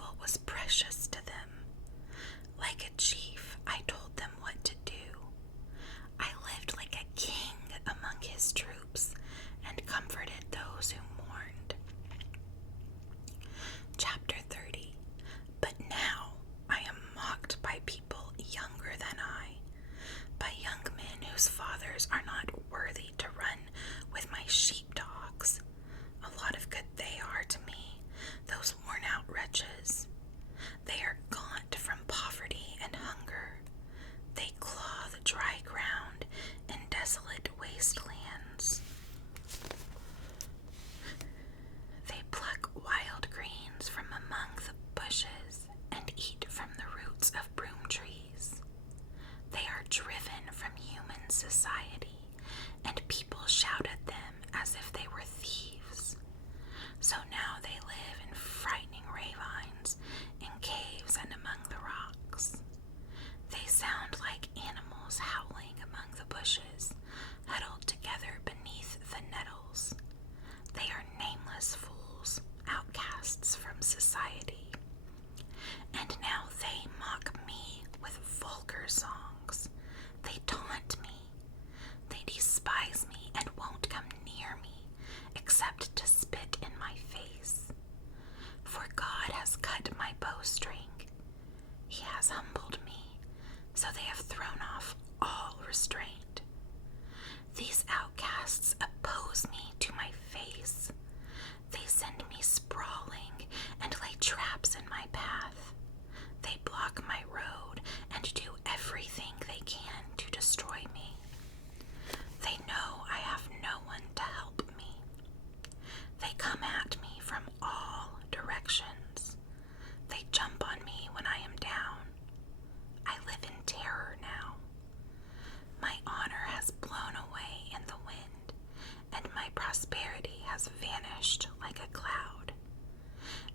approval was precious to them. Like a chief, I told them what to do. I lived like a king among his troops and comforted those who mourned. Chapter 30. But now I am mocked by people younger than I, by young men whose fathers are not worthy to run with my sheepdogs. A lot of good they are to me, those worn-out wretches. They are gaunt from poverty and hunger. They claw the dry ground in desolate wastelands. They pluck wild greens from among the bushes and eat from the roots of broom trees. They are driven from human society, and people shout at them as if they were thieves. So now they live in frightening ravines, in caves and among the rocks. They sound like animals howling among the bushes, huddled together beneath the nettles. They are nameless fools, outcasts from society. And now they mock me with vulgar songs. They taunt me. They despise me and won't come near me, except to spit in my face. For God has cut my bowstring. He has humbled me, so they have thrown off all restraint. These outcasts oppose me to my face. They send me sprawling and lay traps in my path. They block my road and do everything they can to destroy me. They know I have no one to help me. They come at me from all directions. They jump on me when I am down. I live in terror now. My honor has blown away in the wind, and my prosperity has vanished like a cloud.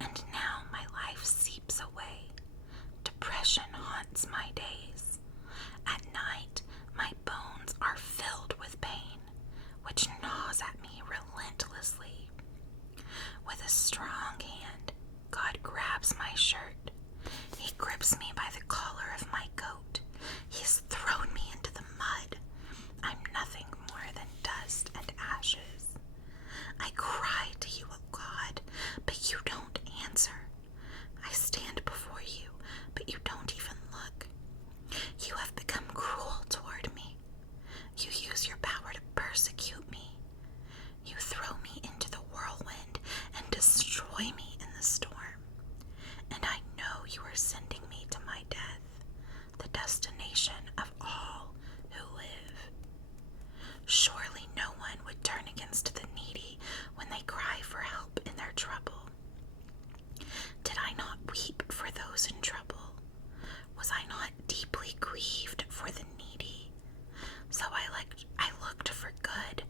And now my life seeps away. Depression haunts my days. At night, my bones are filled with pain, which gnaws at me relentlessly. With a strong hand, God grabs my shirt. He grips me by the collar of my coat. He's thrown me into the mud. I'm nothing more than dust and ashes. I cry to you, O God, but you don't answer. I stand before you, but you don't even look. You have become cruel toward me. You use your power to persecute me. You throw me into the whirlwind and destroy me in the storm. And I know you are sending me to my death, the destination of all who live. Surely no one would turn against the needy when they cry for help in their trouble. Did I not weep for those in trouble? Was I not deeply grieved for the needy? So I looked for good,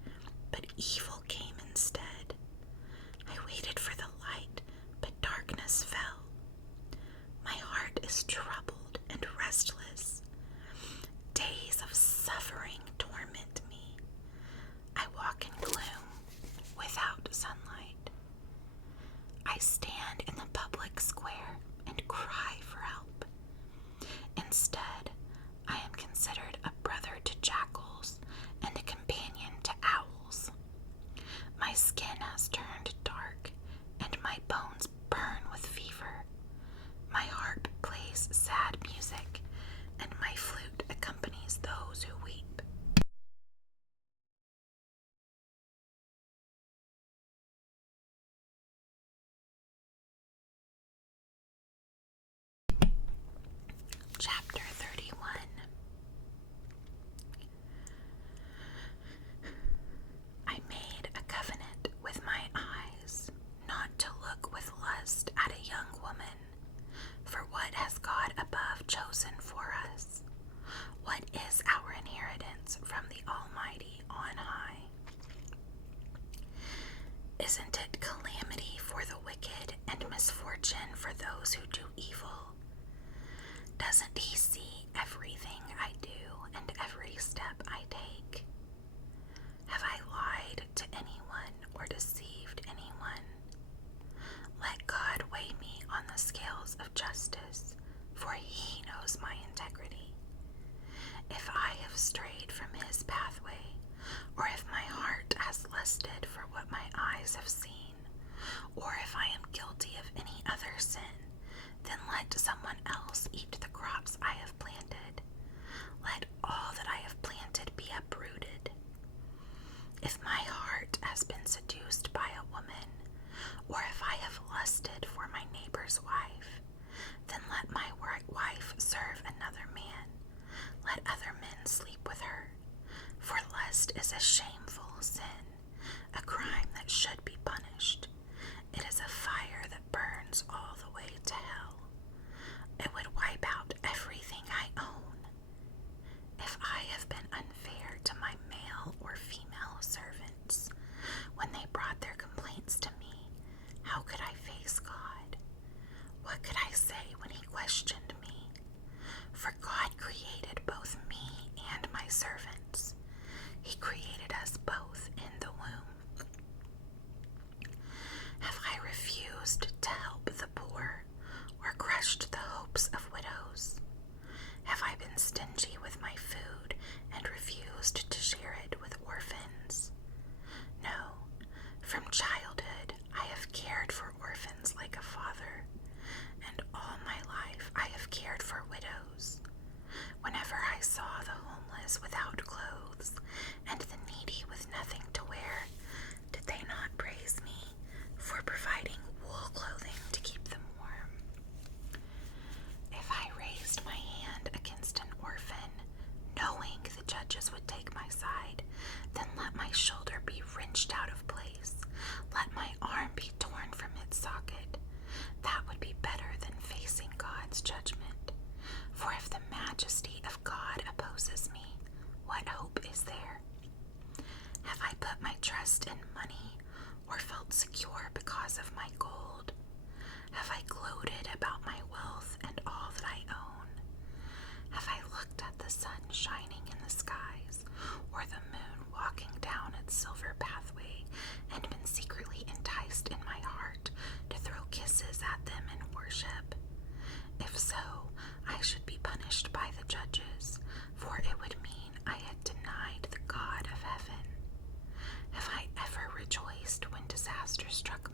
but evil came instead. I waited for the light, but darkness fell. My heart is troubled and restless. Days of suffering torment me. I walk in gloom without sunlight. I stand in the public square and cry for help. Instead, I am considered a brother to jackals and a companion to owls. My skin has turned dark, and my bones burn with fever. My harp plays sad music, and my flute accompanies those who weep. Chapter 31. I made a covenant with my eyes, not to look with lust at a young woman. For what has God above chosen for us? What is our inheritance from the Almighty on high? Isn't it calamity for the wicked and misfortune for those who do evil? Doesn't he see everything I do and every step I take? Have I lied to anyone or deceived anyone? Let God weigh me on the scales lusted for my neighbor's wife, then let my wife serve another man. Let other men sleep with her. For lust is a shameful sin, a crime that should be punished. It is a fire that burns all the way to hell. It would wipe out everything I own. If I have been unfair to my male or female servants when they brought their complaints to me, how could I face God? What could I say when he questioned me? For God created both me and my servants. He created us both in the womb. Have I refused to help the poor or crushed the hopes of widows? Have I been stingy with my food and refused to share it with orphans? No, from childhood I have cared for orphans like a father, and all my life I have cared for widows. Whenever I saw the homeless without clothes and the needy with nothing to wear, did they not praise me for providing wool clothing to keep them warm? If I raised my hand against an orphan, knowing the judges would take my side, then let my shoulder be wrenched out of place. Let my arm be torn from its socket. That would be better than facing God's judgment. For if the majesty of God opposes me, what hope is there? Have I put my trust in money or felt secure because of my gold? Have I gloated about my wealth and all that I own? Have I looked at the sun shining in the skies or the moon walking down its silver pathway and been secretly enticed in my heart to throw kisses at them in worship? If so, I should be punished by the judges, for it would mean I had denied the God of heaven. Have I ever rejoiced when disaster struck